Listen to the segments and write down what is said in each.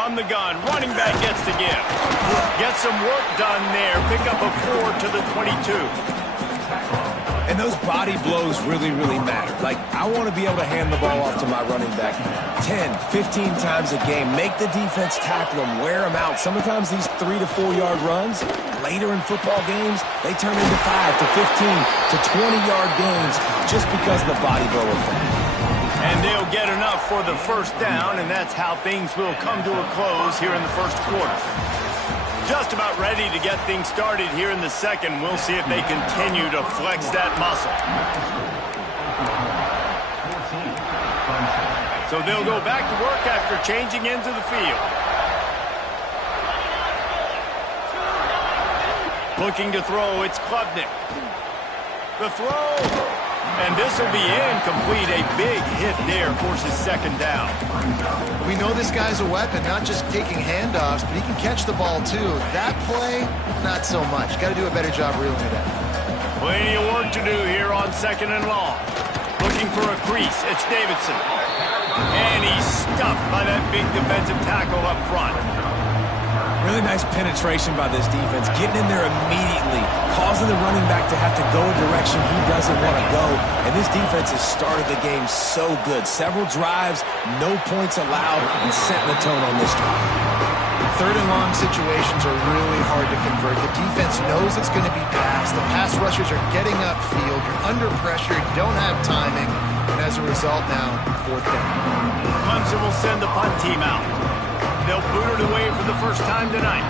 From the gun, running back gets to give. Get some work done there. Pick up a 4 to the 22. And those body blows really, really matter. Like, I want to be able to hand the ball off to my running back 10, 15 times a game. Make the defense tackle them, wear them out. Sometimes these 3 to 4 yard runs, later in football games, they turn into 5 to 15 to 20-yard gains just because of the body blow effect. And they'll get enough for the first down, and that's how things will come to a close here in the first quarter. Just about ready to get things started here in the second. We'll see if they continue to flex that muscle. So they'll go back to work after changing into the field. Looking to throw, it's Klubnik. The throw. And this will be incomplete. A big hit there forces second down. We know this guy's a weapon, not just taking handoffs, but he can catch the ball too. That play, not so much. Got to do a better job reeling it in. Plenty of work to do here on second and long. Looking for a crease. It's Davidson. And he's stuffed by that big defensive tackle up front. Really nice penetration by this defense, getting in there immediately, causing the running back to have to go a direction he doesn't want to go. And this defense has started the game so good. Several drives, no points allowed, and setting the tone on this drive. Third and long situations are really hard to convert. The defense knows it's going to be passed. The pass rushers are getting upfield. You're under pressure. You don't have timing. And as a result now, fourth down. Clemson will send the punt team out. They'll boot it away for the first time tonight.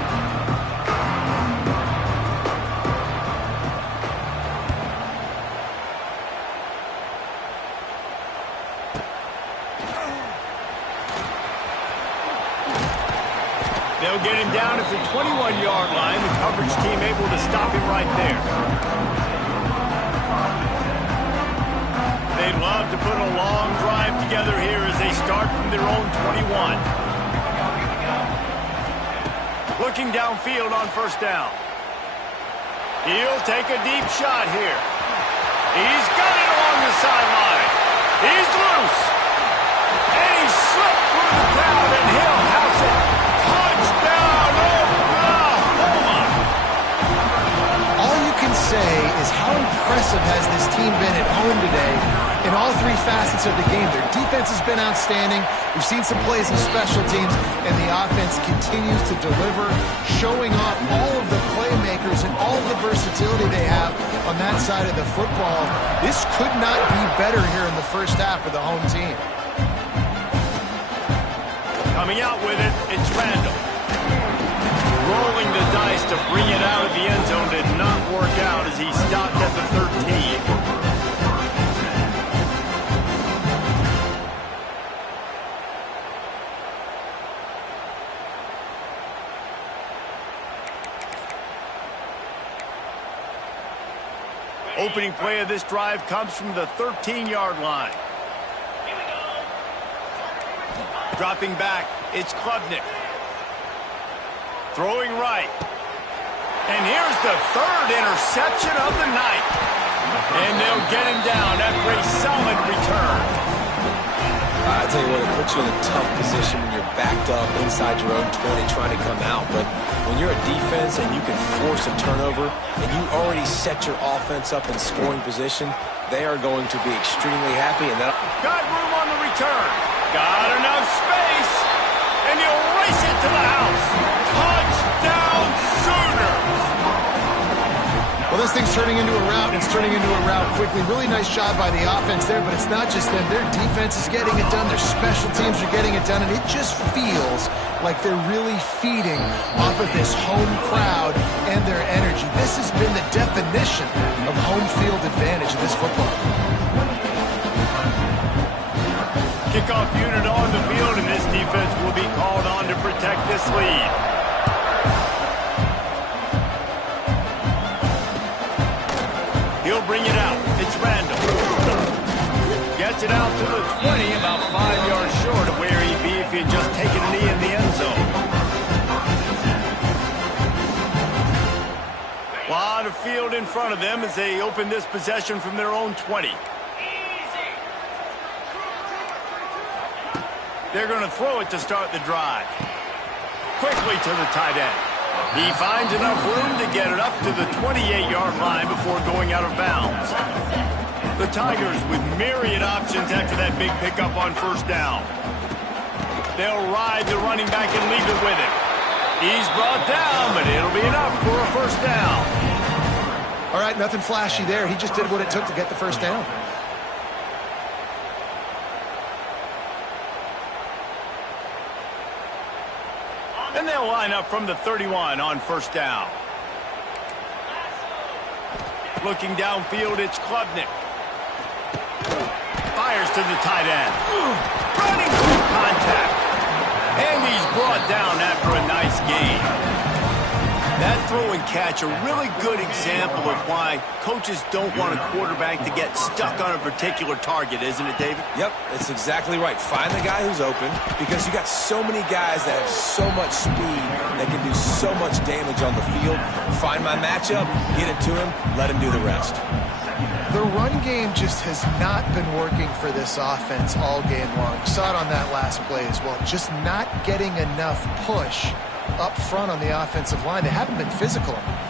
They'll get him down at the 21-yard line. The coverage team able to stop him right there. They'd love to put a long drive together here as they start from their own 21. Looking downfield on first down. He'll take a deep shot here. He's got it along the sideline. He's loose. And he slipped through the crowd, and he'll house it. Touchdown, Oklahoma! All you can say is how impressive has this team been at home today in all three facets of the game. Their defense has been outstanding. We've seen some plays in special teams, and the offense continues to deliver, showing off all of the playmakers and all of the versatility they have on that side of the football. This could not be better here in the first half for the home team. Coming out with it, it's Randall. Rolling the dice to bring it out of the end zone did not work out as he stopped at the 13. Opening play of this drive comes from the 13-yard line. Dropping back, it's Klubnik. Throwing right. And here's the third interception of the night. And they'll get him down after a solid return. I tell you what, it puts you in a tough position when you're backed up inside your own 20 trying to come out. But when you're a defense and you can force a turnover and you already set your offense up in scoring position, they are going to be extremely happy. And that got room on the return. Got enough space. And he'll race it to the house. Touchdown Sooners! Well, this thing's turning into a rout, and it's turning into a rout quickly. Really nice job by the offense there, but it's not just them. Their defense is getting it done. Their special teams are getting it done, and it just feels like they're really feeding off of this home crowd and their energy. This has been the definition of home field advantage in this football. Kickoff unit on the field, and this defense will be called on to protect this lead. He'll bring it out. It's Randall. Gets it out to the 20, about 5 yards short of where he'd be if he had just taken a knee in the end zone. A lot of field in front of them as they open this possession from their own 20. They're going to throw it to start the drive. Quickly to the tight end. He finds enough room to get it up to the 28-yard line before going out of bounds. The Tigers with myriad options after that big pickup on first down. They'll ride the running back and leave it with him. He's brought down, but it'll be enough for a first down. All right, nothing flashy there. He just did what it took to get the first down. And they'll line up from the 31 on first down. Looking downfield, it's Klubnik. Fires to the tight end. Running through contact. And he's brought down after a nice gain. That throw and catch, a really good example of why coaches don't want a quarterback to get stuck on a particular target, isn't it, David? Yep, it's exactly right. Find the guy who's open, because you got so many guys that have so much speed that can do so much damage on the field. Find my matchup, get it to him, let him do the rest. The run game just has not been working for this offense all game long. You saw it on that last play as well. Just not getting enough push up front on the offensive line. They haven't been physical enough.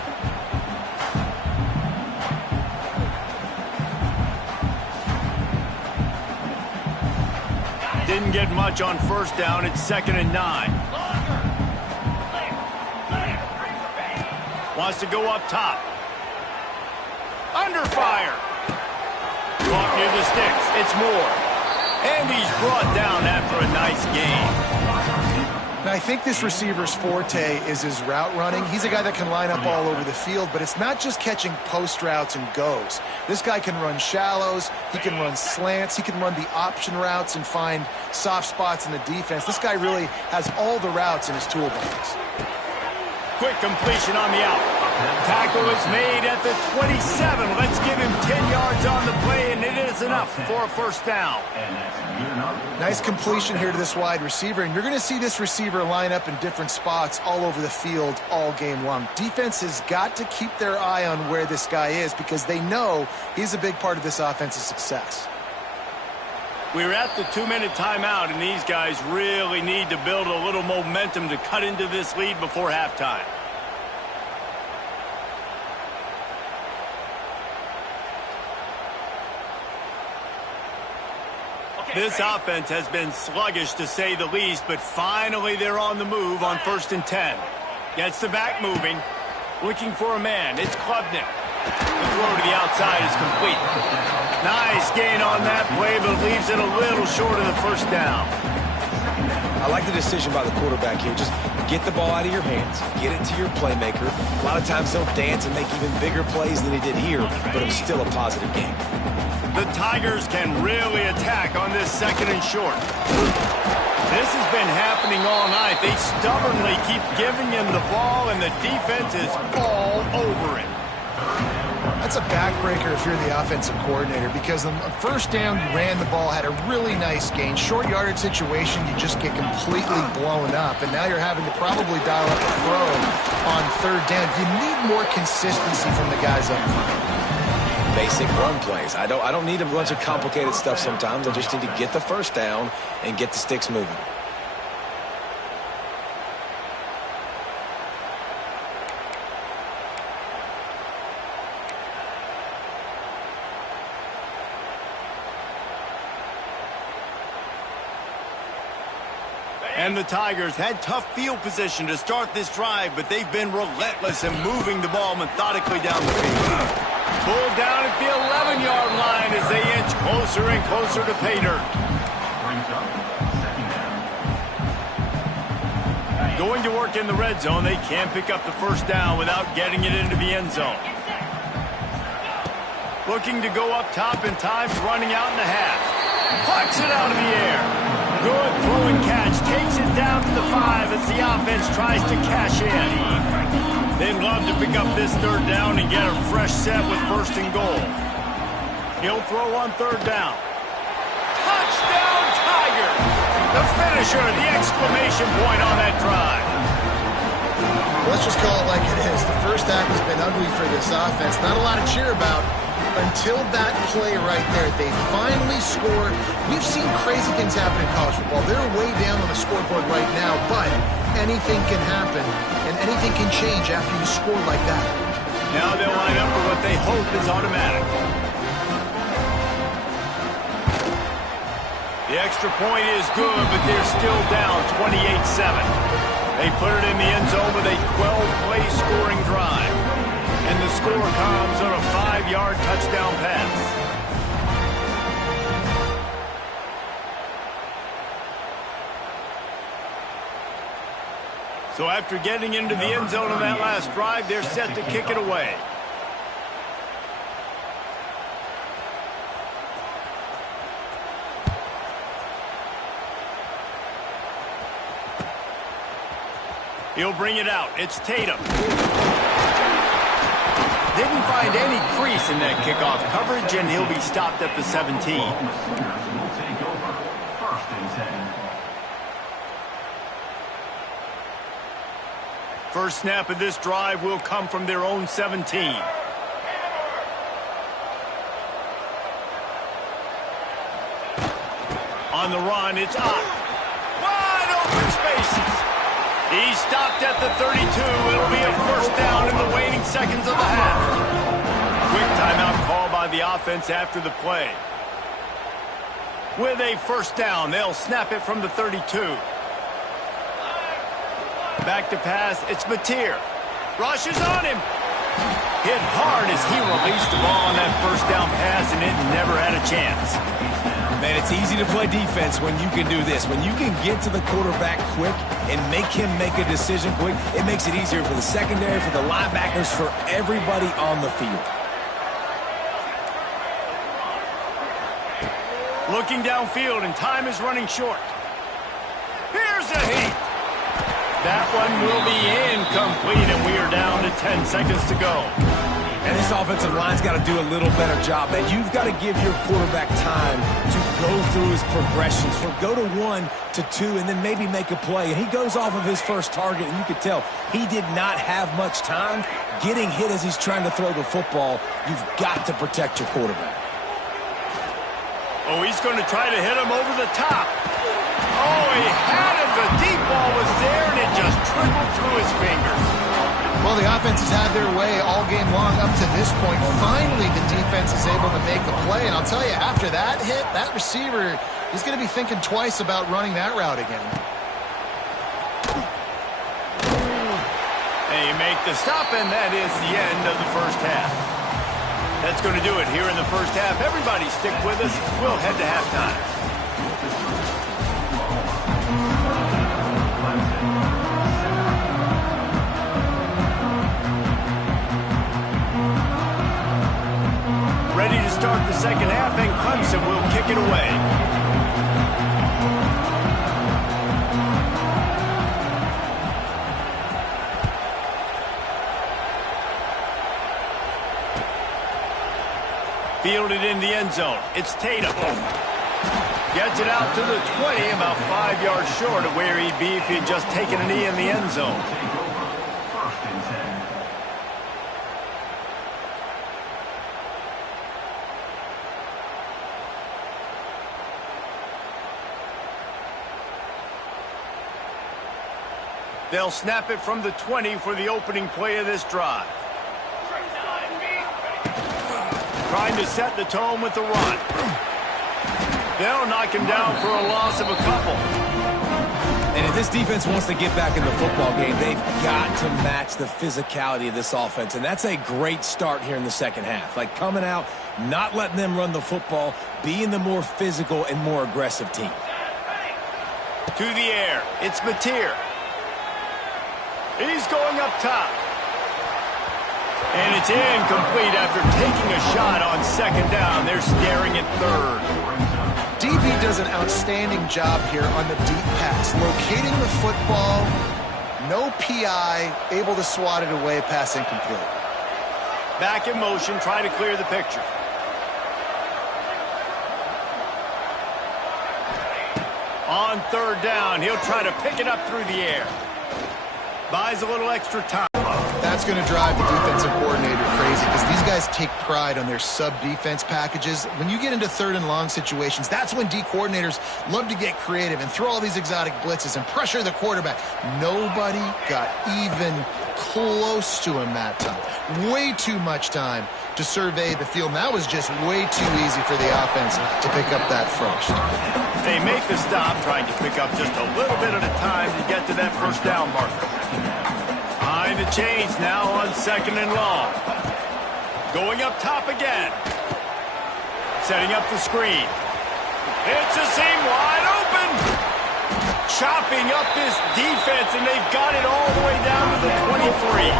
Didn't get much on first down. It's 2nd and 9. Wants to go up top. Under fire. Caught near the sticks. It's Moore. And he's brought down after a nice gain. Now, I think this receiver's forte is his route running. He's a guy that can line up all over the field, but it's not just catching post routes and goes. This guy can run shallows, he can run slants, he can run the option routes and find soft spots in the defense. This guy really has all the routes in his toolbox. Quick completion on the out. Tackle is made at the 27. Let's give him 10 yards on the play, and it is enough for a first down. Nice completion here to this wide receiver, and you're going to see this receiver line up in different spots all over the field all game long. Defense has got to keep their eye on where this guy is because they know he's a big part of this offense's success. We're at the 2-minute timeout, and these guys really need to build a little momentum to cut into this lead before halftime. This offense has been sluggish to say the least, but finally they're on the move on 1st and 10. Gets the back moving, looking for a man. It's Klubnik. The throw to the outside is complete. Nice gain on that play, but leaves it a little short of the first down. I like the decision by the quarterback here. Just get the ball out of your hands, get it to your playmaker. A lot of times he'll dance and make even bigger plays than he did here, but it was still a positive game. The Tigers can really attack on this 2nd and short. This has been happening all night. They stubbornly keep giving him the ball, and the defense is all over it. That's a backbreaker if you're the offensive coordinator because on first down, you ran the ball, had a really nice gain. Short yardage situation, you just get completely blown up, and now you're having to probably dial up a throw on 3rd down. You need more consistency from the guys up front. Basic run plays. I don't need a bunch of complicated stuff sometimes. I just need to get the first down and get the sticks moving. And the Tigers had tough field position to start this drive, but they've been relentless in moving the ball methodically down the field. Pulled down at the 11-yard line as they inch closer and closer to pay dirt. Going to work in the red zone, they can't pick up the first down without getting it into the end zone. Looking to go up top in times, running out in the half. Pucks it out of the air. Good throw and catch. Takes it down to the 5 as the offense tries to cash in. They'd love to pick up this 3rd down and get a fresh set with 1st and goal. He'll throw on 3rd down. Touchdown, Tigers! The finisher, the exclamation point on that drive. Let's just call it like it is. The first half has been ugly for this offense. Not a lot to cheer about, but until that play right there. They finally scored. We've seen crazy things happen in college football. They're way down on the scoreboard right now, but anything can happen, and anything can change after you score like that. Now they'll line up for what they hope is automatic. The extra point is good, but they're still down 28-7. They put it in the end zone with a 12-play scoring drive. And the score comes on a 5-yard touchdown pass. So after getting into the end zone on that last drive, they're set to kick it away. He'll bring it out. It's Tatum. Didn't find any crease in that kickoff coverage, and he'll be stopped at the 17. First snap of this drive will come from their own 17. On the run, it's up. Wide open spaces. He's stopped at the 32. It'll be a first down in the waning seconds of the half. Quick timeout call by the offense after the play. With a first down, they'll snap it from the 32. Back to pass, it's Mateer. Rushes on him. Hit hard as he released the ball on that first down pass, and it never had a chance. Man, it's easy to play defense when you can do this. When you can get to the quarterback quick and make him make a decision quick, it makes it easier for the secondary, for the linebackers, for everybody on the field. Looking downfield, and time is running short. Here's a heat. That one will be incomplete, and we are down to 10 seconds to go. And this offensive line's got to do a little better job. Man, you've got to give your quarterback time to go through his progressions, from go to 1 to 2, and then maybe make a play. And he goes off of his first target, and you could tell he did not have much time getting hit as he's trying to throw the football. You've got to protect your quarterback. Oh, he's going to try to hit him over the top. Oh, he had it. The deep ball was there, and it just trickled through his fingers. Well, the offense has had their way all game long up to this point. Finally, the defense is able to make a play. And I'll tell you, after that hit, that receiver is going to be thinking twice about running that route again. They make the stop, and that is the end of the first half. That's going to do it here in the first half. Everybody stick with us. We'll head to halftime. Ready to start the second half, and Clemson will kick it away. Fielded in the end zone. It's Tatum. Gets it out to the 20, about 5 yards short of where he'd be if he'd just taken a knee in the end zone. They'll snap it from the 20 for the opening play of this drive. Trying to set the tone with the run. They'll knock him down for a loss of a couple. And if this defense wants to get back in the football game, they've got to match the physicality of this offense. And that's a great start here in the second half. Like coming out, not letting them run the football, being the more physical and more aggressive team. To the air, it's Mateer. He's going up top. And it's incomplete after taking a shot on second down. They're staring at third. DB does an outstanding job here on the deep pass. Locating the football, no PI, able to swat it away, pass incomplete. Back in motion, try to clear the picture. On third down, he'll try to pick it up through the air. Buys a little extra time. That's going to drive the defensive coordinator crazy because these guys take pride on their sub-defense packages. When you get into third and long situations, that's when D coordinators love to get creative and throw all these exotic blitzes and pressure the quarterback. Nobody got even close to him that time. Way too much time to survey the field. And that was just way too easy for the offense to pick up that first. They make the stop, trying to pick up just a little bit at a time to get to that first down marker. Behind the chains now on 2nd and long. Going up top again. Setting up the screen. It's a seam wide open. Chopping up this defense, and they've got it all the way down to the 23.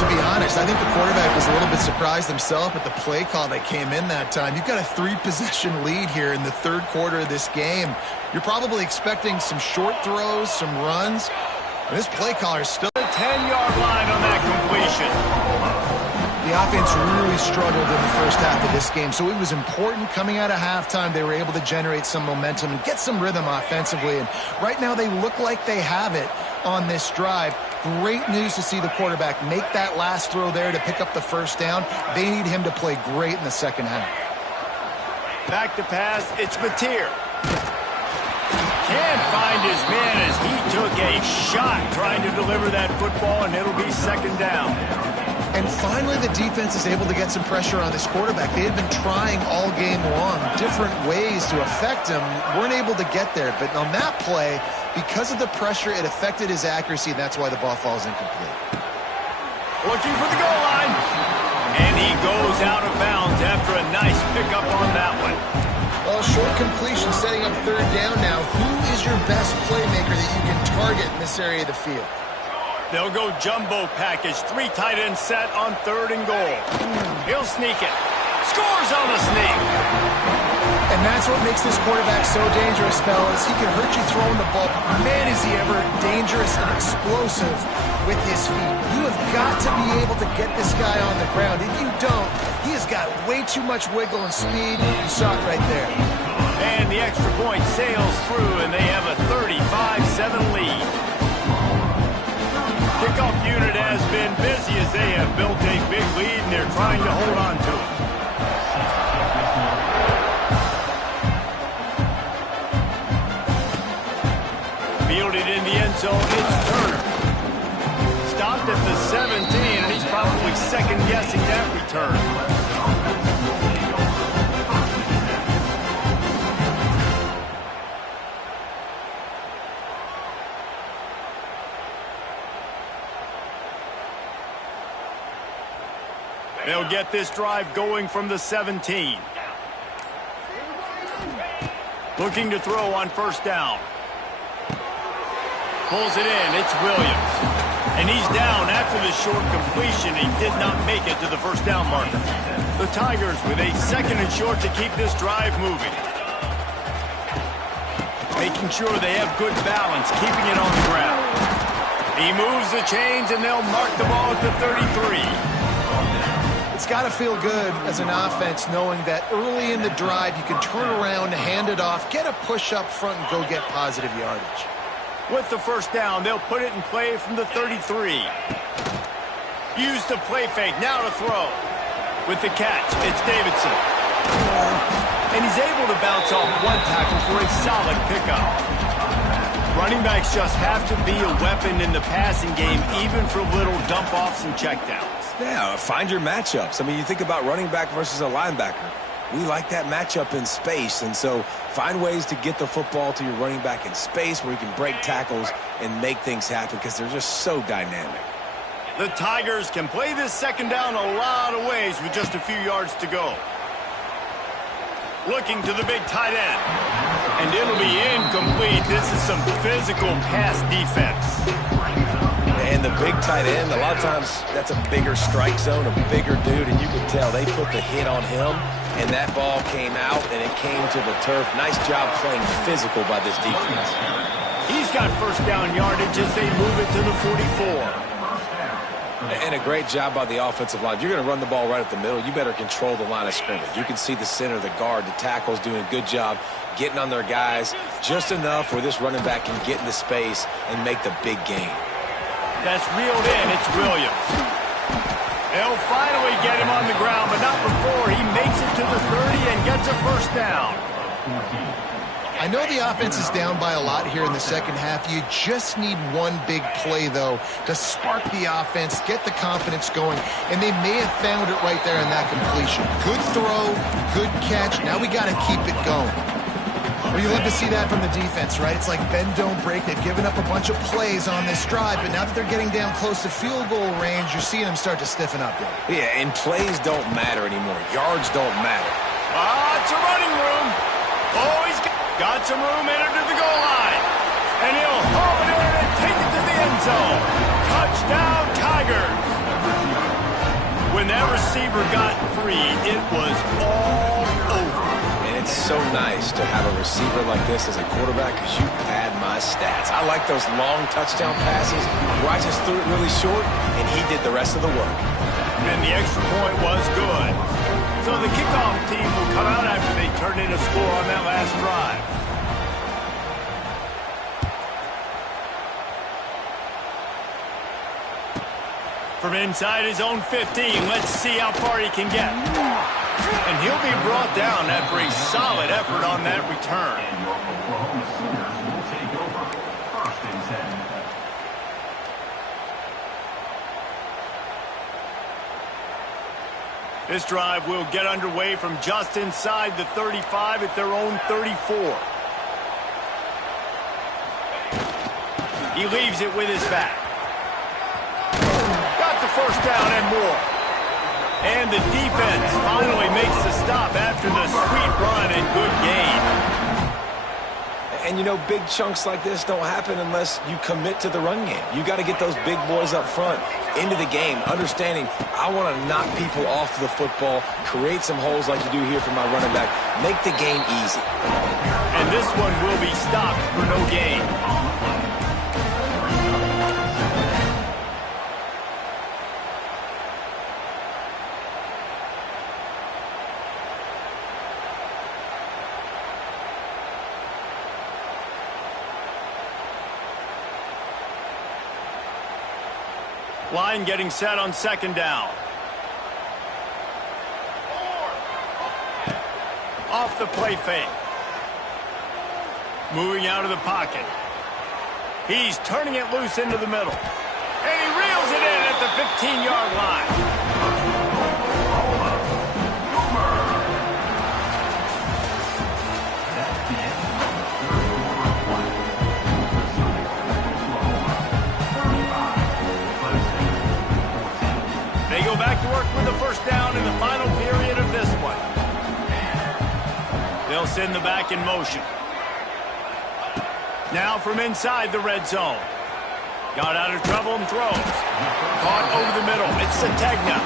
To be honest, I think the quarterback was a little bit surprised himself at the play call that came in that time. You've got a 3-possession lead here in the third quarter of this game. You're probably expecting some short throws, some runs. And this play caller is still the 10-yard line on that completion. The offense really struggled in the first half of this game, so it was important coming out of halftime. They were able to generate some momentum and get some rhythm offensively. And right now they look like they have it on this drive. Great news to see the quarterback make that last throw there to pick up the first down. They need him to play great in the second half. Back to pass, it's Mateer. Can't find his man as he took a shot trying to deliver that football, and it'll be 2nd down. And finally, the defense is able to get some pressure on this quarterback. They had been trying all game long different ways to affect him. Weren't able to get there. But on that play, because of the pressure, it affected his accuracy, and that's why the ball falls incomplete. Looking for the goal line. And he goes out of bounds after a nice pickup on that one. Well, short completion setting up 3rd down now. Who is your best playmaker that you can target in this area of the field? They'll go jumbo package, 3 tight end set on 3rd and goal. He'll sneak it. Scores on the sneak. And that's what makes this quarterback so dangerous, fellas. He can hurt you throwing the ball. Man, is he ever dangerous and explosive with his feet. You have got to be able to get this guy on the ground. If you don't, he has got way too much wiggle and speed. You saw it right there. And the extra point sails through, and they have a 35-7 lead. Kickoff unit has been busy as they have built a big lead, and they're trying to hold on to it. Fielded in the end zone, it's Turner. Stopped at the 17, and he's probably second-guessing that return. They'll get this drive going from the 17. Looking to throw on 1st down. Pulls it in. It's Williams. And he's down after the short completion. He did not make it to the 1st down marker. The Tigers with a 2nd and short to keep this drive moving. Making sure they have good balance, keeping it on the ground. He moves the chains, and they'll mark the ball at the 33. It's got to feel good as an offense knowing that early in the drive you can turn around, hand it off, get a push up front, and go get positive yardage. With the 1st down, they'll put it in play from the 33. Use the play fake, now to throw. With the catch, it's Davidson. And he's able to bounce off one tackle for a solid pickup. Running backs just have to be a weapon in the passing game, even for little dump-offs and checkdowns. Yeah, find your matchups. I mean, you think about running back versus a linebacker. We like that matchup in space, and so find ways to get the football to your running back in space where you can break tackles and make things happen because they're just so dynamic. The Tigers can play this 2nd down a lot of ways with just a few yards to go. Looking to the big tight end. And it'll be incomplete. This is some physical pass defense. And the big tight end, a lot of times that's a bigger strike zone, a bigger dude, and you can tell they put the hit on him, and that ball came out, and it came to the turf. Nice job playing physical by this defense. He's got 1st down yardage as they move it to the 44. And a great job by the offensive line. If you're going to run the ball right at the middle, you better control the line of scrimmage. You can see the center, the guard, the tackle's doing a good job getting on their guys just enough where this running back can get into space and make the big game. That's reeled in. It's Williams. They'll finally get him on the ground, but not before he makes it to the 30 and gets a first down. I know the offense is down by a lot here in the second half. You just need one big play, though, to spark the offense, get the confidence going, and they may have found it right there in that completion. Good throw, good catch. Now we got to keep it going. Well, you love to see that from the defense, right? It's like bend, don't break. They've given up a bunch of plays on this drive, but now that they're getting down close to field goal range, you're seeing them start to stiffen up there. Yeah, and plays don't matter anymore. Yards don't matter. It's a running room. Oh, he's got some room entered to the goal line. And he'll haul it in and take it to the end zone. Touchdown, Tigers. When that receiver got free, it was all over. And it's so nice to have a receiver like this as a quarterback because you pad my stats. I like those long touchdown passes where I just threw it really short and he did the rest of the work. And the extra point was good. So the kickoff team will come out after they turn in a score on that last drive. From inside his own 15, let's see how far he can get. And he'll be brought down after a solid effort on that return. This drive will get underway from just inside the 35 at their own 34. He leaves it with his back. Got the first down and more. And the defense finally makes the stop after the sweet run and good gain. And, you know, big chunks like this don't happen unless you commit to the run game. You got to get those big boys up front into the game, understanding I want to knock people off the football, create some holes like you do here for my running back, make the game easy. And this one will be stopped for no gain. Line getting set on second down. Off the play fake. Moving out of the pocket. He's turning it loose into the middle. And he reels it in at the 15-yard line. They go back to work with the first down in the final period of this one. They'll send the back in motion. Now from inside the red zone. Got out of trouble and throws. Caught over the middle. It's Sategna.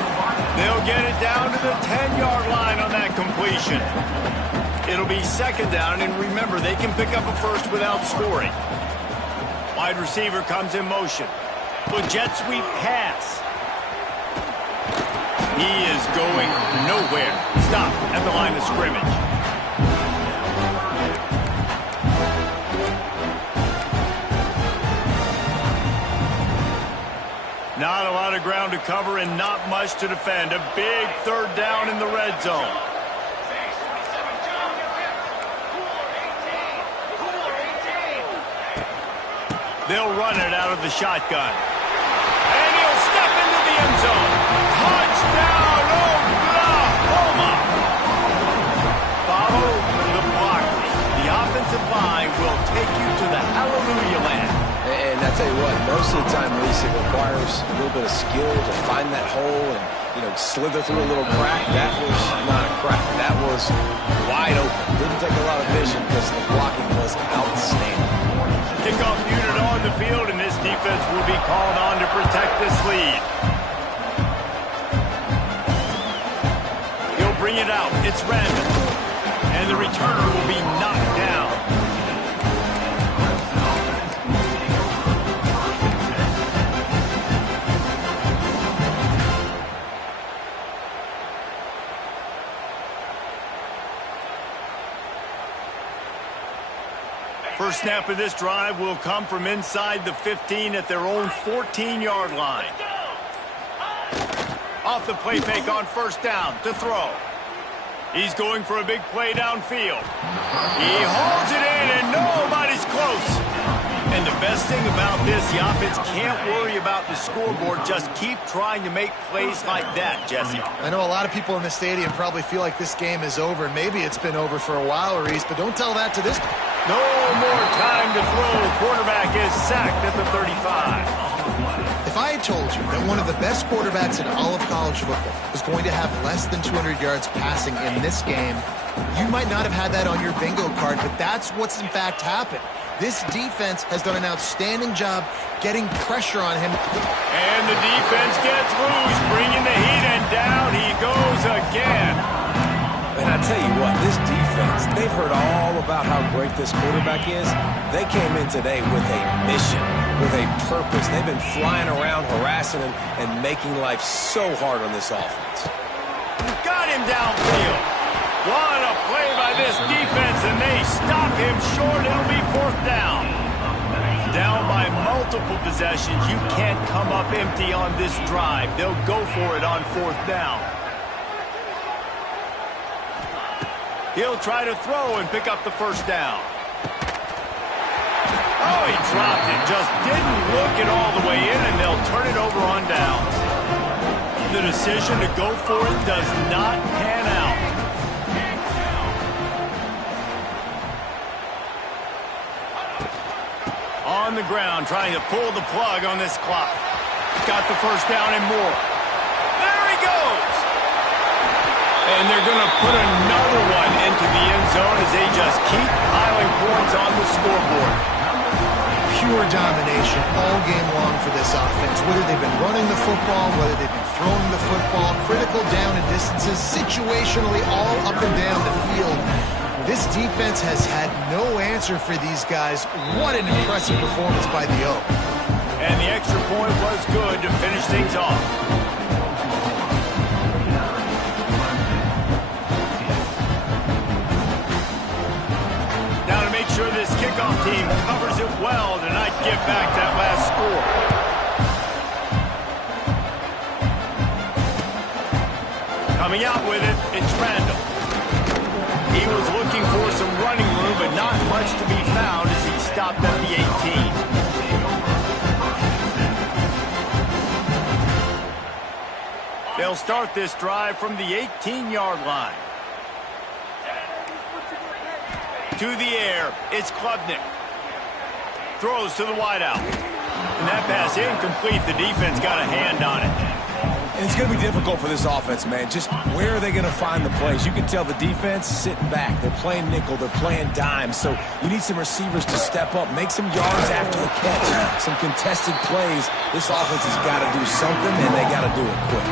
They'll get it down to the 10-yard line on that completion. It'll be second down, and remember, they can pick up a first without scoring. Wide receiver comes in motion. With jet sweep pass. He is going nowhere. Stop at the line of scrimmage. Not a lot of ground to cover and not much to defend. A big third down in the red zone. They'll run it out of the shotgun. And he'll step into the end zone. Touchdown, Oklahoma! Follow the blockers. The offensive line will take you to the hallelujah land. And I tell you what, most of the time, Reese, it requires a little bit of skill to find that hole and, you know, slither through a little crack. That was not a crack. That was wide open. Didn't take a lot of vision because the blocking was outstanding. Kickoff unit on the field, and this defense will be called on to protect this lead. He'll bring it out. It's random. And the returner will be knocked down. First snap of this drive will come from inside the 15 at their own 14-yard line. Off the play fake on first down to throw. He's going for a big play downfield. He holds it in, and nobody's close. And the best thing about this, the offense can't worry about the scoreboard. Just keep trying to make plays like that, Jesse. I know a lot of people in the stadium probably feel like this game is over. Maybe it's been over for a while, Reese, but don't tell that to this. No more time to throw. Quarterback is sacked at the 35. If I had told you that one of the best quarterbacks in all of college football was going to have less than 200 yards passing in this game, you might not have had that on your bingo card, but that's what's in fact happened. This defense has done an outstanding job getting pressure on him. And the defense gets loose, bringing the heat, and down he goes again. And I tell you what, this defense, they've heard all about how great this quarterback is. They came in today with a mission, with a purpose. They've been flying around, harassing him, and making life so hard on this offense. Got him downfield. What a play by this defense, and they stop him short. It'll be fourth down. Down by multiple possessions. You can't come up empty on this drive. They'll go for it on fourth down. He'll try to throw and pick up the first down. Oh, he dropped it. Just didn't look it all the way in, and they'll turn it over on downs. The decision to go for it does not pan out. On the ground, trying to pull the plug on this clock. Got the first down and more. There he goes! And they're going to put another one into the end zone as they just keep piling points on the scoreboard. Pure domination all game long for this offense. Whether they've been running the football, whether they've been throwing the football, critical down and distances, situationally all up and down the field. This defense has had no answer for these guys. What an impressive performance by the Oak. And the extra point was good to finish things off. Now to make sure this kickoff team covers it well to not give back that last score. Coming out with it, it's Randall. He was looking for some running room, but not much to be found as he stopped at the 18. They'll start this drive from the 18-yard line. To the air, it's Klubnik. Throws to the wideout. And that pass incomplete. The defense got a hand on it. And it's going to be difficult for this offense, man. Just where are they going to find the plays? You can tell the defense sitting back. They're playing nickel. They're playing dime. So you need some receivers to step up, make some yards after the catch, some contested plays. This offense has got to do something, and they got to do it quick.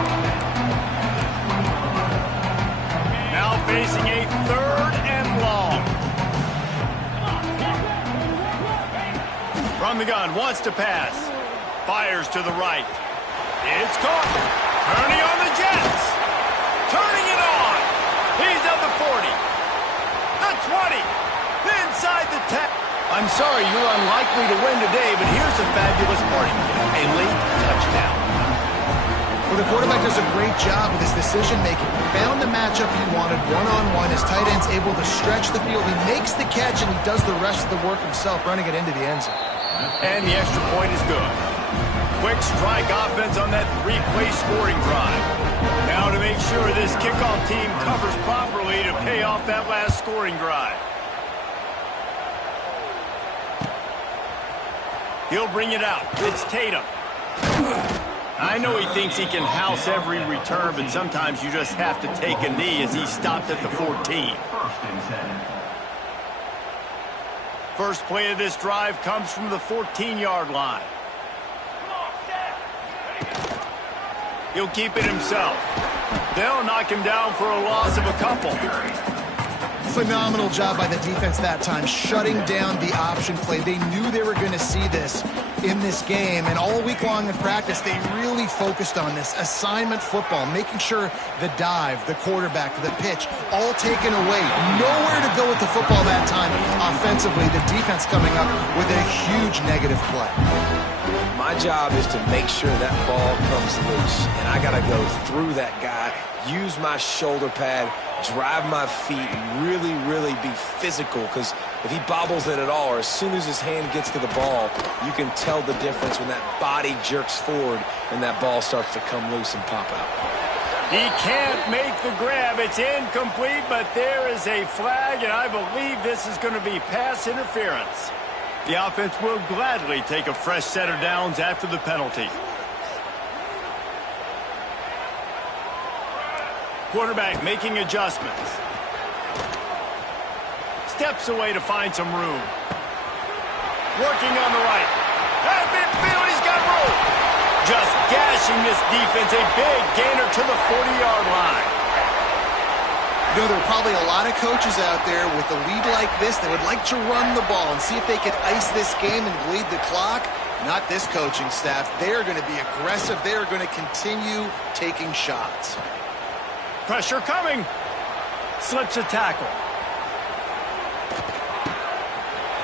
Now facing a third and long. From the gun, wants to pass. Fires to the right. It's caught. Tourney on the Jets. Turning it on. He's at the 40. The 20. Inside the 10. I'm sorry you're unlikely to win today, but here's a fabulous party. A late touchdown. Well, the quarterback does a great job with his decision-making. Found the matchup he wanted one-on-one. His tight end's able to stretch the field. He makes the catch, and he does the rest of the work himself, running it into the end zone. And the extra point is good. Quick strike offense on that three-play scoring drive. Now to make sure this kickoff team covers properly to pay off that last scoring drive. He'll bring it out. It's Tatum. I know he thinks he can house every return, but sometimes you just have to take a knee as he stopped at the 14. First play of this drive comes from the 14-yard line. He'll keep it himself. They'll knock him down for a loss of a couple. Phenomenal job by the defense that time, shutting down the option play. They knew they were going to see this in this game, and all week long in practice, they really focused on this assignment football, making sure the dive, the quarterback, the pitch, all taken away. Nowhere to go go with the football that time offensively. The defense coming up with a huge negative play. My job is to make sure that ball comes loose, and I got to go through that guy, use my shoulder pad, drive my feet, and really, really be physical, because if he bobbles it at all, or as soon as his hand gets to the ball, you can tell the difference when that body jerks forward and that ball starts to come loose and pop out. He can't make the grab. It's incomplete, but there is a flag, and I believe this is going to be pass interference. The offense will gladly take a fresh set of downs after the penalty. Quarterback making adjustments. Steps away to find some room. Working on the right. At midfield, he's got room. Just gashing this defense. A big gainer to the 40-yard line. You know, there are probably a lot of coaches out there with a lead like this that would like to run the ball and see if they could ice this game and bleed the clock. Not this coaching staff. They are going to be aggressive. They are going to continue taking shots. Pressure coming. Slips a tackle.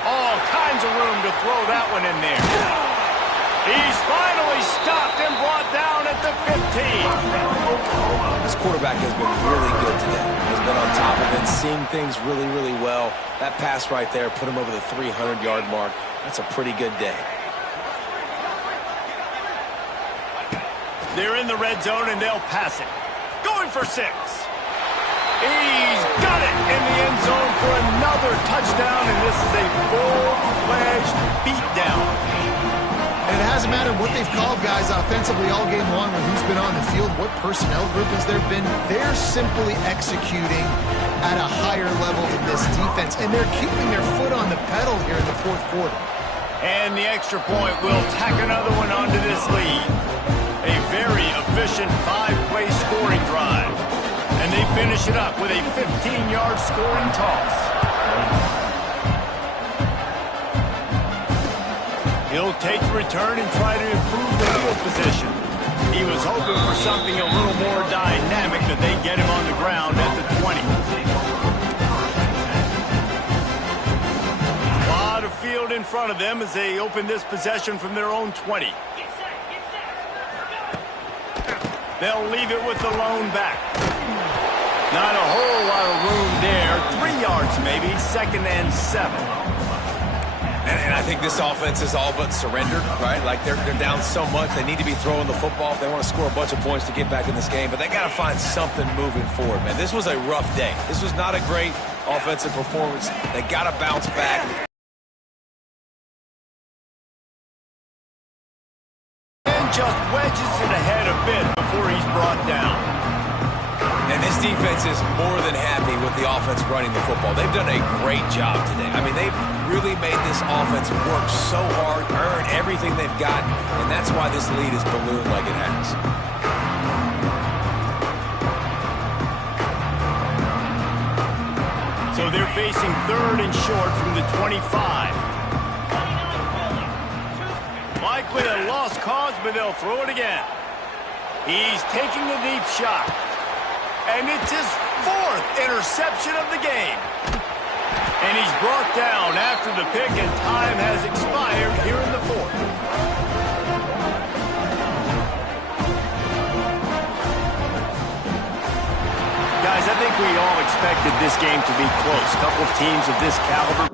All kinds of room to throw that one in there. He's finally stopped and brought down at the 15. This quarterback has been really good today. He's been on top of it, seeing things really, really well. That pass right there put him over the 300-yard mark. That's a pretty good day. They're in the red zone, and they'll pass it. Going for 6. He's got it in the end zone for another touchdown, and this is a full-fledged beatdown. And it hasn't mattered what they've called guys offensively all game long or who's been on the field, what personnel group has there been. They're simply executing at a higher level in this defense, and they're keeping their foot on the pedal here in the fourth quarter. And the extra point will tack another one onto this lead. A very efficient 5-play scoring drive. And they finish it up with a 15-yard scoring toss. He'll take the return and try to improve the field position. He was hoping for something a little more dynamic, that they get him on the ground at the 20. A lot of field in front of them as they open this possession from their own 20. They'll leave it with the lone back. Not a whole lot of room there. 3 yards maybe, 2nd and 7. And I think this offense is all but surrendered, right? Like they're down so much, they need to be throwing the football if they want to score a bunch of points to get back in this game. But they got to find something moving forward, man. This was a rough day. This was not a great offensive performance. They got to bounce back. And just wedges it ahead a bit before he's brought down. And this defense is more than happy with the offense running the football. They've done a great job today. I mean, they've really made this offense work so hard, earn everything they've got, and that's why this lead is ballooned like it has. So they're facing 3rd and short from the 25. Likely a lost cause, but they'll throw it again. He's taking the deep shot. And it's his 4th interception of the game. And he's brought down after the pick, and time has expired here in the 4th. Guys, I think we all expected this game to be close. A couple of teams of this caliber